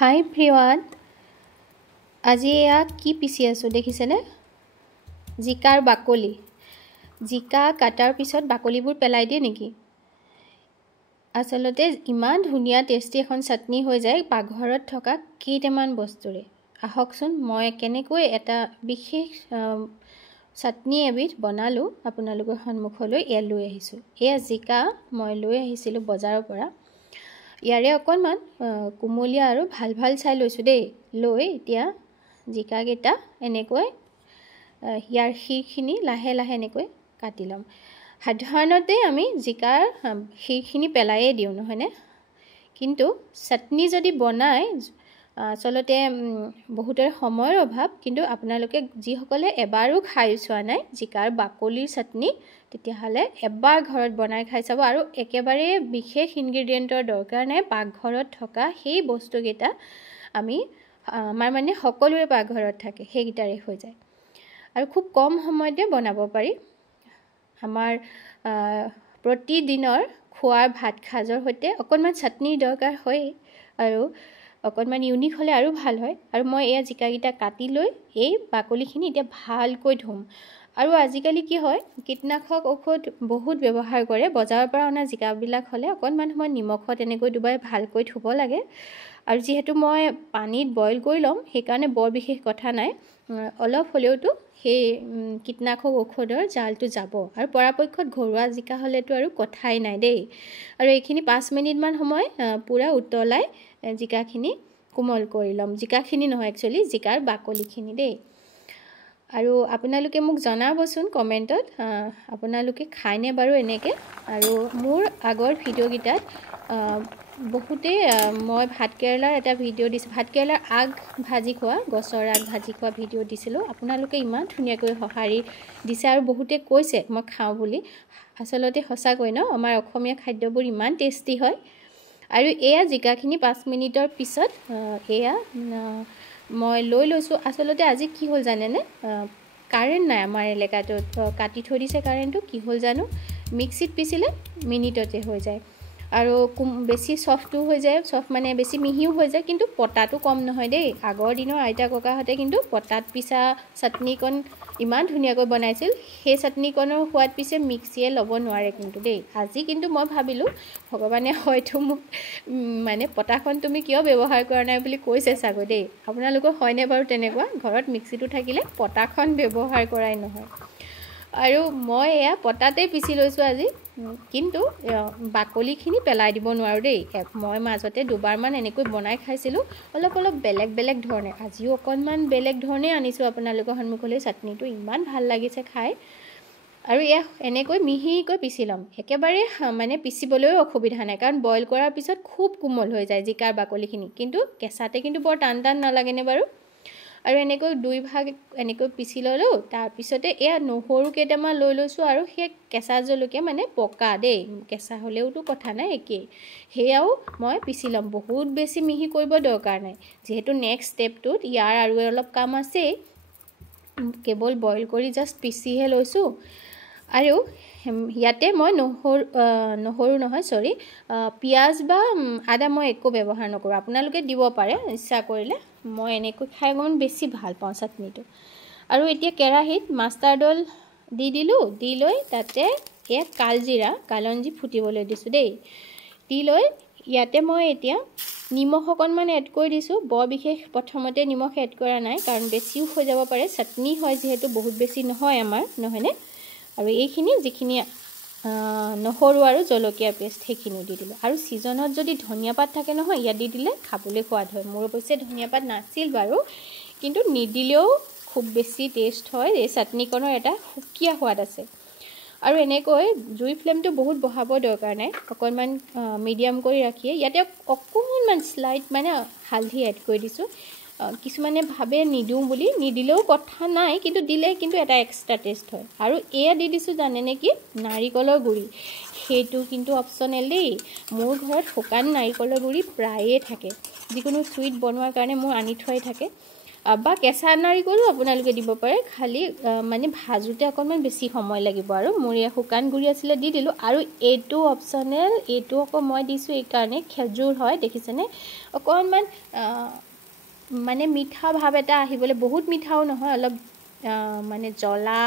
হাই প্ৰিয়ান আজি এয়া কি পিছি আছো দেখিছেনে জিকাৰ বাকলি জিকা কাটাৰ পিছত বাকলিবোৰ পেলাই দিয়ে নেকি আসলতে ইমান ধুনিয়া টেষ্টি এখন চাটনি হৈ যায় পাকঘৰত থকা কেইটামান বস্তুৰে আহকচোন মই কেনেকৈ এটা বিশেষ চাটনি এবিধ বনালো আপোনালোকৰ সন্মুখলৈ লৈ আহিছো এয়া জিকা মই লৈ আহিছিলো বজাৰৰ পৰা ইয়াৰে অকনমান কুমলীয়া আৰু ভাল ভাল চাই লৈছো দেই লৈ এতিয়া জিকা গেটা এনেকৈ ইয়াৰ শিৰখিনি লাহে লাহে এনেকৈ কাটি লম সাধাৰণতে আমি জিকাৰ শিৰখিনি পেলাইয়ে দিও নহয়নে কিন্তু চাটনি যদি বনাই চলতে বহুতৰ সময়ৰ অভাৱ কিন্তু আপোনালোকে যি সকলে এবাৰো খাই চোৱা নাই জিকাৰ বাকলিৰ চাটনি তেতিয়া হলে এবাৰ ঘৰত বনাই খাই চাব আৰু একেবাৰে বিশেষ ইনগ্ৰেডিয়েন্টৰ দৰকাৰ নাই পাকঘৰত থকা সেই বস্তুকেইটা আমি আমাৰ মানে সকলোৰে পাকঘৰত থাকে সেইগিটাৰে হৈ যায় আৰু খুব কম সময়তে বনাব পাৰি আমাৰ প্ৰতিদিনৰ খোৱাৰ ভাত খাজৰ হৈতে অকনমান চাটনিৰ দৰকাৰ হয় আৰু অকনমান ইউনিক হলে আৰু ভাল হয় আৰু মই এয়া জিকা গিটা কাটি লৈ এই বাকলিখিনি এতিয়া ভালকৈ ধুম আৰু আজিকালি কি হয় কীটনাশক ঔষধ বহুত ব্যৱহাৰ কৰে বজাৰৰ পৰা অনা জিকাবিলাক হলে অকনমান সময় নিমখত এনেকৈ দুবাৰ ভালকৈ ধুব লাগে আৰু যেহেতু মই পানীত বইল কৰি লম সেই কাৰণে বৰ বিশেষ কথা নাই অলপ হলেওটো সেই কীটনাশক ঔষধৰ জালটো যাব আৰু পৰাপক্ষত ঘৰুৱা জিকা হলেটো আৰু কথাই নাই দেই আৰু এইখিনি 5 মিনিট মান সময় পুৰা উতলাই জিকাখিনি কোমল কৰি লম জিকাখিনি নহয় একচুয়ালি জিকাৰ বাকলিখিনি দেই আৰু আপোনালোকে মোক জনাবচোন কমেন্টত আপোনালোকে খাইনে বাৰু এনেকে আৰু মোৰ আগৰ ভিডিও গিটাত বহুতে মই ভাত কেৰেলাৰ এটা ভিডিও দিছ ভাত কেৰেলাৰ আগ ভাজি খোৱা গছৰ আগ ভাজি খোৱা ভিডিও দিছিলো আপোনালোকে ইমান ধুনিয়াকৈ হহাৰি দিছে আৰু বহুতে কৈছে মই খাও বুলি আসলতে হসা কৈ ন আমাৰ অসমীয়া খাদ্যবোৰ ইমান টেষ্টি হয় আৰু এয়া জিকাখিনি 5 মিনিটৰ পিছত এয়া মই লৈ লৈছো আসলতে আজি কি হল জানেনে কাৰেন্ট নাই আমাৰ এলেকাটোত কাটি থৈ দিছে কাৰেন্টটো কি হল জানো মিক্সিত পিছিলে মিনিটতে হৈ যায় আৰু বেছি সফ্টও হৈ যায় সফ্ট মানে বেছি মিহিও হৈ যায় কিন্তু পটাটো কম নহয় দেই আগৰ দিনৰ আইতা ককাহতে কিন্তু পটাত পিছা চাটনিকন ইমান ধুনিয়াকৈ বনাইছিল সেই চাটনিকনৰ সোৱাদ পিছে মিক্সিয়ে লব নোৱাৰে কিন্তু দেই আজি কিন্তু মই ভাবিলো ভগৱানে হয়তো মোক মানে পটাখন তুমি কিয় ব্যৱহাৰ কৰা নাই বুলি কৈছে সাগো দেই আপোনালোকৰ হয়নে বাৰু তেনেকুৱা ঘৰত মিক্সিটো থাকিলে পটাখন ব্যৱহাৰ কৰাই নহয় আৰু মই এয়া পটাতে পিছি লৈছো আজি কিন্তু বাকলিখিনি পেলাই দিব নোৱাৰো দেই মই মাজতে দুবাৰ মান এনেকৈ বনাই খাইছিলো অলপ বেলেগ ধৰণে আজিও অকনমান বেলেগ ধৰণে আনিছো আপোনালোকৰ সন্মুখলৈ চাটনিটো ইমান ভাল লাগিছে খাই আৰু এয়া এনেকৈ মিহিকৈ পিছি লম একেবাৰে মানে পিছিবলৈ অসুবিধা নাই কাৰণ বইল কৰাৰ পিছত খুব কোমল হৈ যায় জিকাৰ বাকলিখিনি কিন্তু কেঁচাতে কিন্তু বৰ টান নালাগে নে বাৰু আৰু এনেকৈ দুই ভাগ এনেকৈ পিছি ললো তাৰ পিছতে এয়া নহৰু কেইটামান লৈ লৈছো আৰু হে কেঁচা জলকীয়া মানে পকা দেই কেঁচা হলেওটো কথা নাই একেই হেয়াও মই পিছি লম বহুত বেছি মিহি কৰিব দৰকাৰ নাই যেহেতু নেক্সট স্টেপটোত ইয়াৰ আৰু অলপ কাম আছে কেৱল বইল কৰি জাস্ট পিছিহে লৈছো আৰু ইয়াতে মই নহৰু নহয় সৰি পিয়াজ বা আদা মই একো ব্যৱহাৰ নকৰো আপোনালোকে দিব পাৰে ইচ্ছা কৰিলে মই এনেকৈ খাই গমন বেছি ভাল পাওঁ চাটনিটো আৰু এতিয়া কেৰাহীত মাষ্টাৰ্ড অইল দিলো দি লৈ তাতে এক কালজিৰা কালঞ্জি ফুটিবলৈ দিছো দেই দি লৈ ইয়াতে মই এতিয়া নিমখ অকনমান এড কৰি দিছো বৰ বিশেষ প্ৰথমতে নিমখ এড কৰা নাই কাৰণ বেছিও হৈ যাব পাৰে চাটনি হয় যেহেতু বহুত বেছি নহয় আমাৰ নহয়নে আৰু এইখিনি যিখিনি নহৰু আৰু জলকীয়া পেষ্ট সেইখিনি দি দিলো আৰু সিজনত যদি ধনিয়া পাত থাকে নহয় ইয়া দি দিলে খাবলৈ সোৱাদ হয় মোৰ অৱশ্যে ধনিয়া পাত নাছিল বাৰু কিন্তু নিদিলেও খুব বেছি টেষ্ট হয় এই চাটনিকনৰ এটা সুকীয়া সোৱাদ আছে আৰু এনেকৈ জুই ফ্লেমটো বহুত বঢ়াব দৰকাৰ নাই অকনমান মিডিয়াম কৰি ৰাখি ইয়াতে অকনমান স্লাইট মানে হালধি এড কৰি দিছো কিছুমানে ভাবে নিদিও বুলি নিদিলেও কথা নাই কিন্তু দিলে কিন্তু এটা এক্সট্ৰা টেষ্ট হয় আৰু এয়া দি দিছো জানে নেকি নাৰিকলৰ গুৰি হেতু কিন্তু অপচনেল দেই মোৰ ঘৰত শুকান নাৰিকলৰ গুৰি প্ৰায়ে থাকে যিকোনো সুইট বনোৱাৰ কাৰণে মোৰ আনি থৈ থাকে বা কেঁচা নাৰিকলো আপোনালোকে দিব পাৰে খালি মানে ভাজোতে অকণমান বেছি সময় লাগিব আৰু মোৰ এয়া শুকান গুড়ি আছিলে দি দিলোঁ আৰু এইটো অপশ্যনেল এইটো আকৌ মই দিছোঁ এইকাৰণে খেজুৰ হয় দেখিছেনে অকণমান মানে মিঠা ভাৱ এটা আহিবলৈ বহুত মিঠাও নহয় অলপ মানে জ্বলা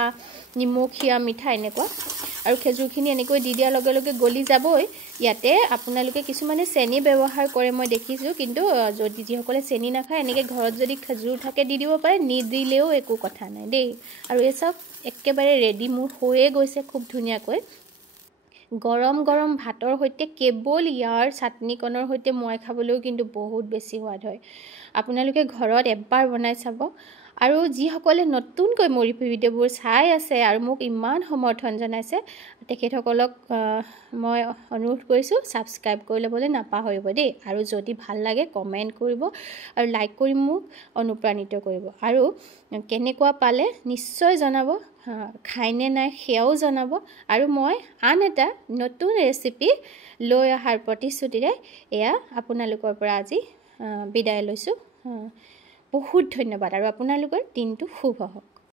নিমখীয়া মিঠা এনেকুৱা আৰু খেজুৰখিনি এনেকৈ দি দিয়াৰ লগে লগে গলি যাবই ইয়াতে আপোনালোকে কিছুমানে চেনি ব্যৱহাৰ কৰে মই দেখিছোঁ কিন্তু যদি যিসকলে চেনি নাখায় এনেকৈ ঘৰত যদি খেজুৰ থাকে দি দিব পাৰে নিদিলেও একো কথা নাই দেই আৰু এই চব একেবাৰে ৰেডি মোৰ হৈয়ে গৈছে খুব ধুনীয়াকৈ গৰম গৰম ভাতৰ সৈতে কেৱল ইয়াৰ চাটনিকণৰ সৈতে মই খাবলৈও কিন্তু বহুত বেছি সোৱাদ হয় আপোনালোকে ঘৰত এবাৰ বনাই চাব আৰু যিসকলে নতুনকৈ মোৰ ভিডিঅ'বোৰ চাই আছে আৰু মোক ইমান সমৰ্থন জনাইছে তেখেতসকলক মই অনুৰোধ কৰিছোঁ ছাবস্ক্ৰাইব কৰি ল'বলৈ নাপাহৰিব দেই আৰু যদি ভাল লাগে কমেণ্ট কৰিব আৰু লাইক কৰি মোক অনুপ্ৰাণিত কৰিব আৰু কেনেকুৱা পালে নিশ্চয় জনাব খাইনে নাই সেয়াও জনাব আৰু মই আন এটা নতুন ৰেচিপি লৈ অহাৰ প্ৰতিশ্ৰুতিৰে এয়া আপোনালোকৰ পৰা আজি বিদায় লৈছোঁ বহুত ধন্যবাদ আৰু আপোনালোকৰ দিনটো শুভ হওক